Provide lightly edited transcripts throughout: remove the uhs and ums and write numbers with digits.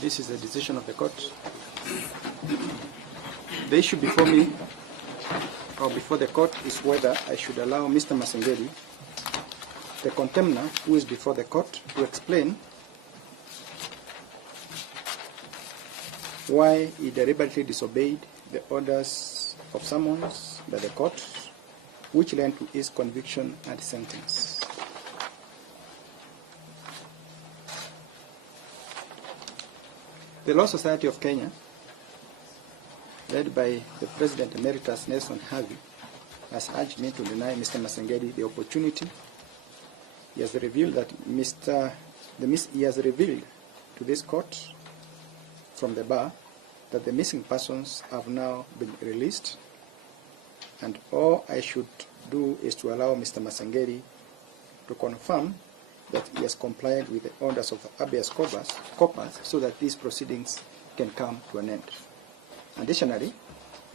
This is the decision of the court. The issue before me, or before the court, is whether I should allow Mr. Masengeli, the contemner who is before the court, to explain why he deliberately disobeyed the orders of summons by the court, which led to his conviction and sentence. The Law Society of Kenya, led by the President Emeritus Nelson Havi, has urged me to deny Mr. Masengeli the opportunity. He has revealed that he has revealed to this court from the bar that the missing persons have now been released, and all I should do is to allow Mr. Masengeli to confirm that he has complied with the orders of habeas corpus so that these proceedings can come to an end. Additionally,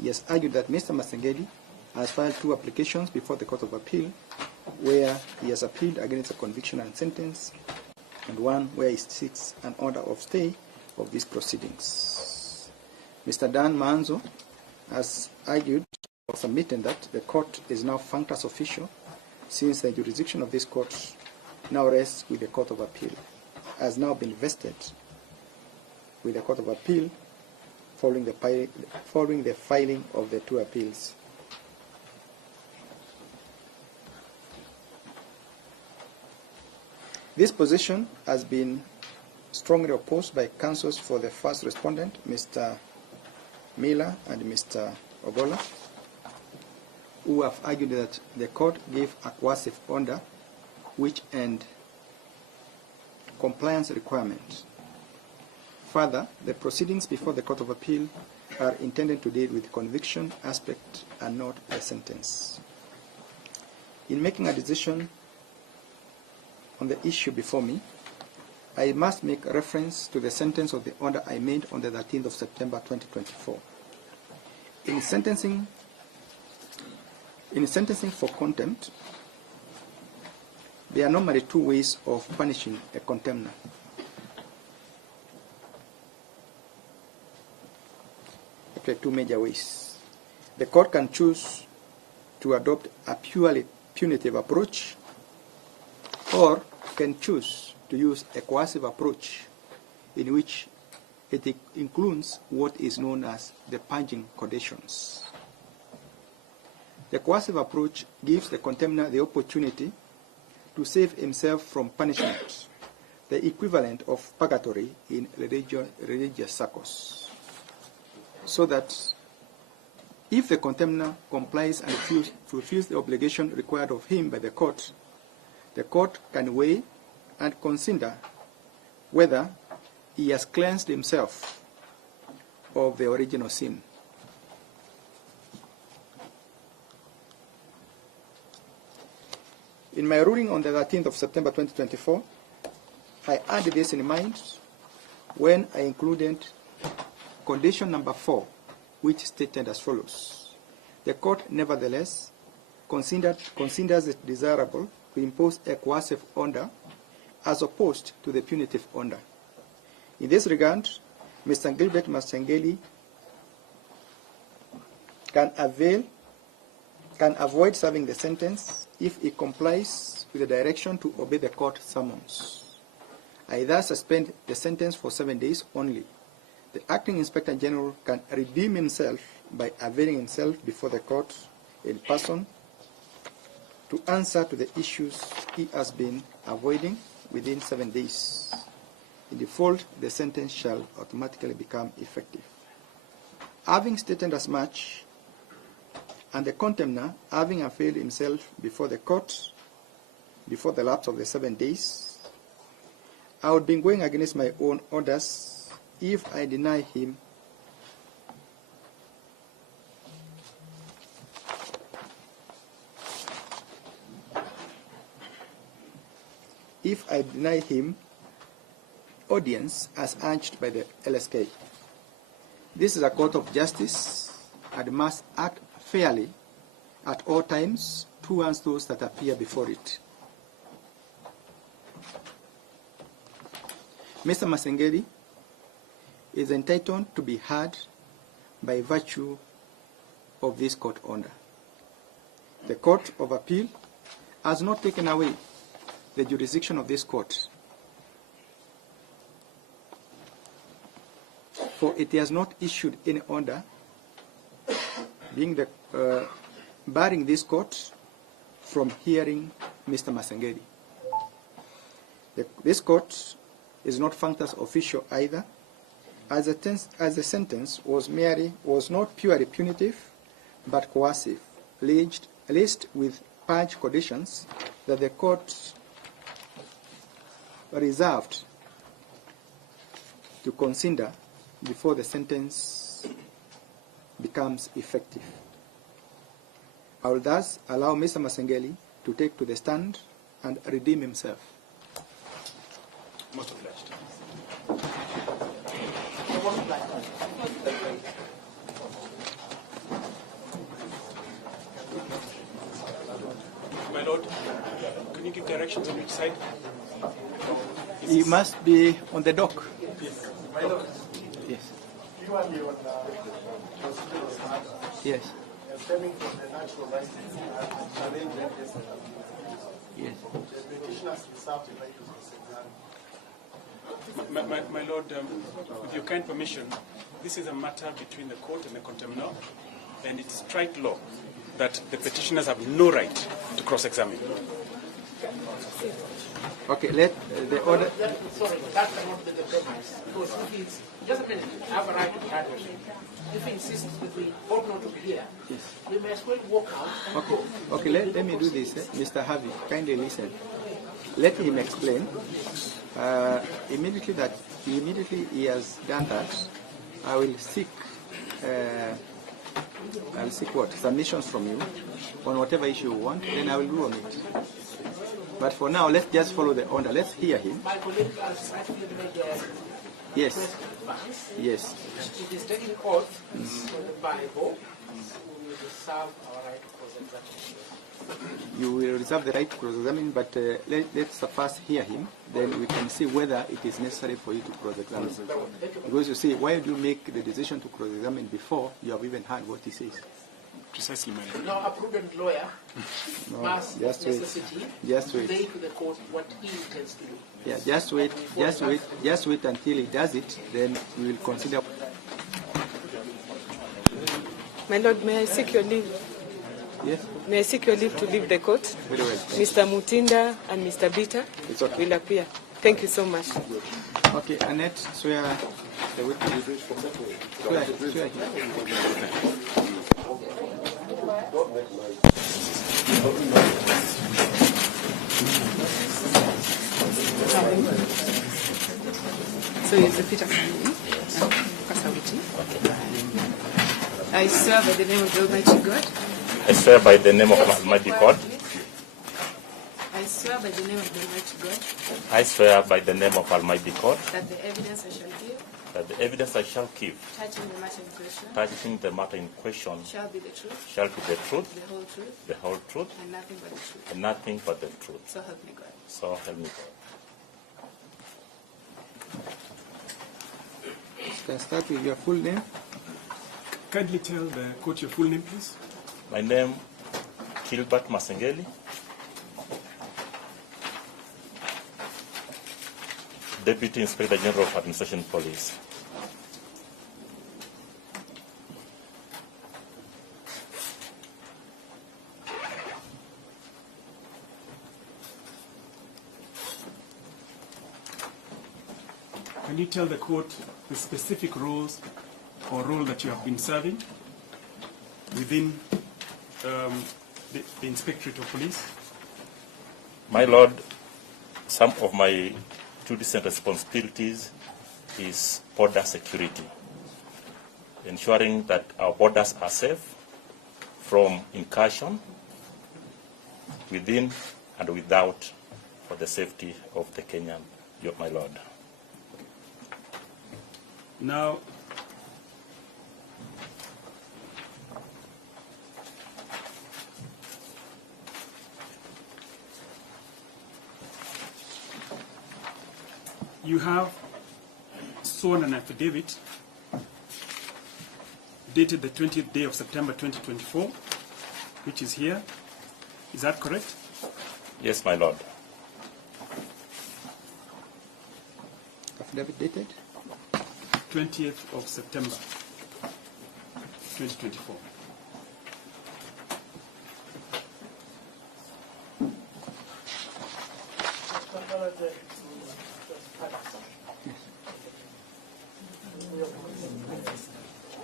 he has argued that Mr. Masengeli has filed 2 applications before the Court of Appeal where he has appealed against the conviction and sentence, and one where he seeks an order of stay of these proceedings. Mr. Dan Manzo has argued or submitted that the court is now functus official, since the jurisdiction of this court now rests with the Court of Appeal, has now been vested with the Court of Appeal following the filing of the 2 appeals. This position has been strongly opposed by counsels for the first respondent, Mr. Miller and Mr. Ogola, who have argued that the court gave a coercive order which end compliance requirements. Further, the proceedings before the Court of Appeal are intended to deal with the conviction aspect and not the sentence. In making a decision on the issue before me, I must make reference to the sentence of the order I made on the 13th of September 2024. In sentencing for contempt, there are normally 2 ways of punishing a contemner. Okay, 2 major ways. The court can choose to adopt a purely punitive approach, or can choose to use a coercive approach in which it includes what is known as the purging conditions. The coercive approach gives the contemner the opportunity to save himself from punishment, the equivalent of purgatory in religious circles, so that if the contemner complies and fulfills the obligation required of him by the court can weigh and consider whether he has cleansed himself of the original sin. In my ruling on the 13th of September 2024, I had this in mind when I included condition number 4, which stated as follows: the court nevertheless considers it desirable to impose a coercive order as opposed to the punitive order. In this regard, Mr. Gilbert Masengeli can avoid serving the sentence if he complies with the direction to obey the court summons. I thus suspend the sentence for 7 days only. The acting Inspector General can redeem himself by availing himself before the court in person to answer to the issues he has been avoiding within 7 days. In default, the sentence shall automatically become effective. Having stated as much, and the contemner having availed himself before the court before the lapse of the 7 days, I would be going against my own orders if I deny him audience as urged by the LSK. This is a court of justice and must act fairly at all times towards those that appear before it. Mr. Masengeli is entitled to be heard by virtue of this court order. The Court of Appeal has not taken away the jurisdiction of this court, for it has not issued any order barring this court from hearing Mr. Masengeli. This court is not functus official either, as the sentence was not purely punitive, but coercive, laced with purge conditions that the court reserved to consider before the sentence becomes effective. I will thus allow Mr. Masengeli to take to the stand and redeem himself. Most obliged. My lord, can you give directions on which side? He must be on the dock. Yes. My lord. Yes. You want me on Yes. stemming from the natural license arrangement yesterday. Yes. The petitioners reserved the right to cross-examine. My lord, with your kind permission, this is a matter between the court and the contemnor, and it is strike law that the petitioners have no right to cross-examine. Okay, let the order. Sorry, that cannot be the premise. Because if it's just a minute, I have a right to that question. If he insists that we ought not to be here, Yes. we may as well walk out and Okay, go. okay. Let me do this, Mr. Havi. Kindly listen. Let him explain. Immediately he has done that, I will seek. I'll seek what submissions from you on whatever issue you want. Then I will do on it. But for now, let's just follow the order. Let's hear him. My colleague has actually made a Yes. request in advance. Yes. It is taking oath from the Bible. We will reserve our right to cross-examine. You will reserve the right to cross-examine, but let's first hear him. Then we can see whether it is necessary for you to cross-examine. Because you see, why do you make the decision to cross-examine before you have even heard what he says? Precisely, my lord. Now, a prudent lawyer No, must, just of wait. necessity, Just wait. say to the court what he intends to do. Yeah, just wait until he does it, then we will consider. My Lord, may I seek your leave? Yes, May I seek your leave to leave the court? very well. Mr. Mutinda and Mr. Bitter It's okay. will appear. Thank you so much. Okay, Annette, swear the witness. Swear here. So you're the Peter Kasawiti. I swear by the name of the Almighty God. I swear by the name of Almighty God. I swear by the name of the Almighty God I swear by the name of Almighty God that the evidence I shall give that the evidence I shall give touching the matter in question touching the matter in question shall be the truth, shall be the truth, the whole truth, the whole truth, and nothing but the truth. and nothing but the truth. So help me God. So help me God. Can start with your full name. Kindly tell the court your full name, please. My name, Gilbert Masengeli, Deputy Inspector General of Administration Police. Can you tell the court the specific roles or role that you have been serving within the Inspectorate of Police? My Lord, some of my duties and responsibilities is border security, ensuring that our borders are safe from incursion within and without for the safety of the Kenyan, my Lord. Now, you have sworn an affidavit dated the 20th day of September 2024, which is here. Is that correct? Yes, my lord. Affidavit dated? 20th of September 2024.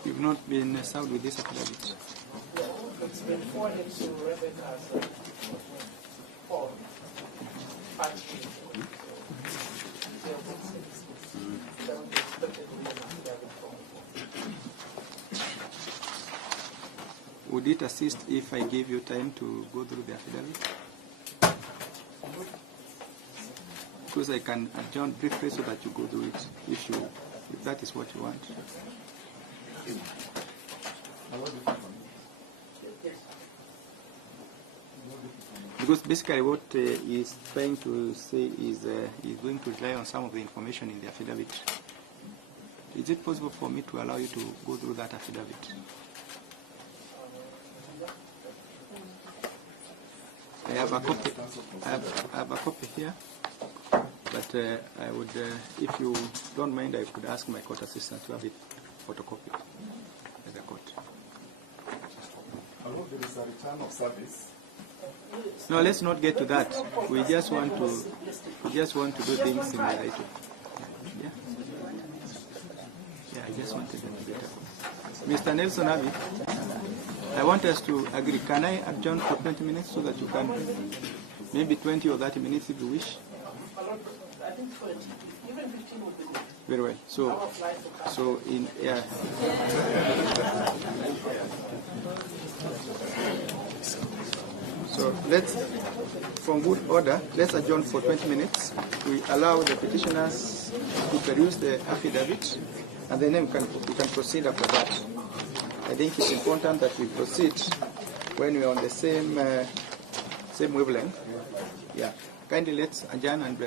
You've not been served with this affidavit? It's been forwarded to Rebecca's phone. Would it assist if I give you time to go through the affidavit? Because I can adjourn briefly so that you go through it, if that is what you want. Because basically what he's trying to say is he's going to rely on some of the information in the affidavit. Is it possible for me to allow you to go through that affidavit? I have a copy. I have a copy here, but I would, if you don't mind, I could ask my court assistant to have it photocopied by the court. Hello, there is a return of service. No, let's not get to that. We just want to do things in the right way. Yeah. Yeah, I just wanted them to get it. Mr. Nelson Havi, I want us to agree. Can I adjourn for 20 minutes so that you can, maybe 20 or 30 minutes if you wish? I think 20, even 15 would be good. Very well. So in yeah. So let's, from good order, let's adjourn for 20 minutes. We allow the petitioners to peruse the affidavit, and then we can proceed after that. I think it's important that we proceed when we are on the same wavelength. Yeah. Kindly let's adjourn and.